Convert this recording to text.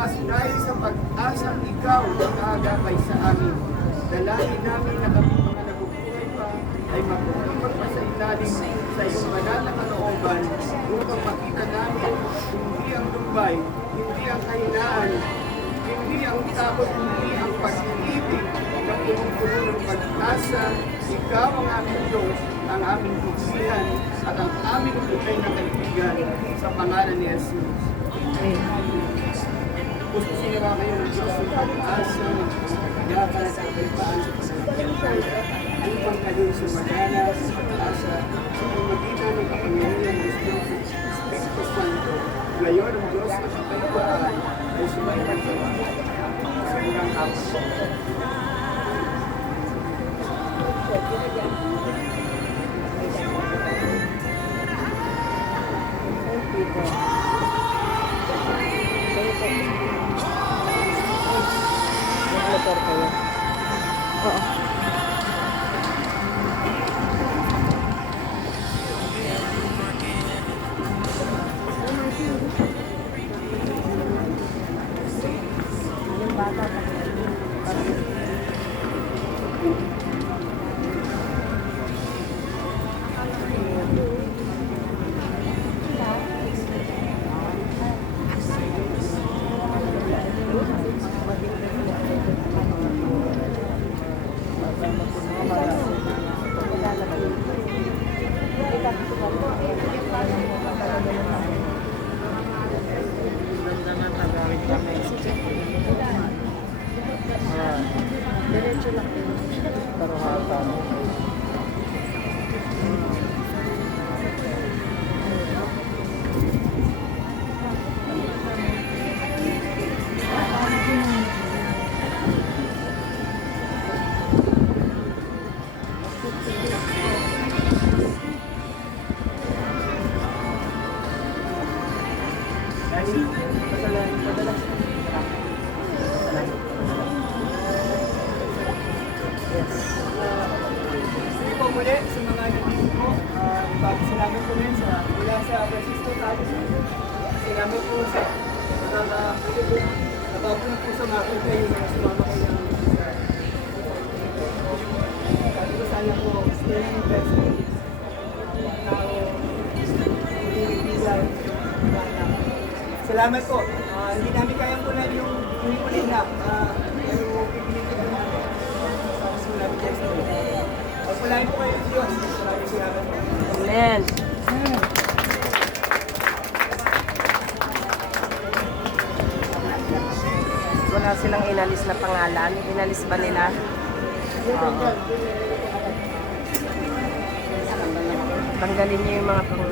mas nais sa pag-asang ikaw ang agabay sa amin. Dalangin namin na kami mga nabubuhay pa ay magpapasailalim sa iyong banal na kalooban upang makita namin hindi ang lumbay, hindi ang kahinaan, hindi ang takot, hindi ang pag-ibig na puno ng pag-asa. Ikaw ang aming Diyos, ang aming pagsihan at ang aming tunay na kaibigan sa pangalan ni Jesus. Gusto sinira kayo ng Diyos ng pag-asa, yakan sa kapayapaan sa pananampalataya, upang kayo sumagana sa pag-asa sa pamagitan ng kapangyarihan ng Espiritu Santo. Ngayon ang Diyos ng kapayapaan ay sumaybay sa mga sa unang hapon. Motor kayo. Oo. Yung bata pa. Diretso lang. Taruhatan. Sige po muli sa mga nandito po, salamat po rin sa mula sa Francisco College. Salamat po sa nakapapun po sa mga kayo na sumama ko ng sabi ko sana po still in investment tao individual bata. Salamat po. Hindi namin kayang punan yung ulit na pero pipilitin ko na salamat po. Pagpalain po kayo Diyos. Maraming salamat po. Amen. Wala silang inalis na pangalan. Inalis ba nila? Oo. Tanggalin niyo yung mga pangalan.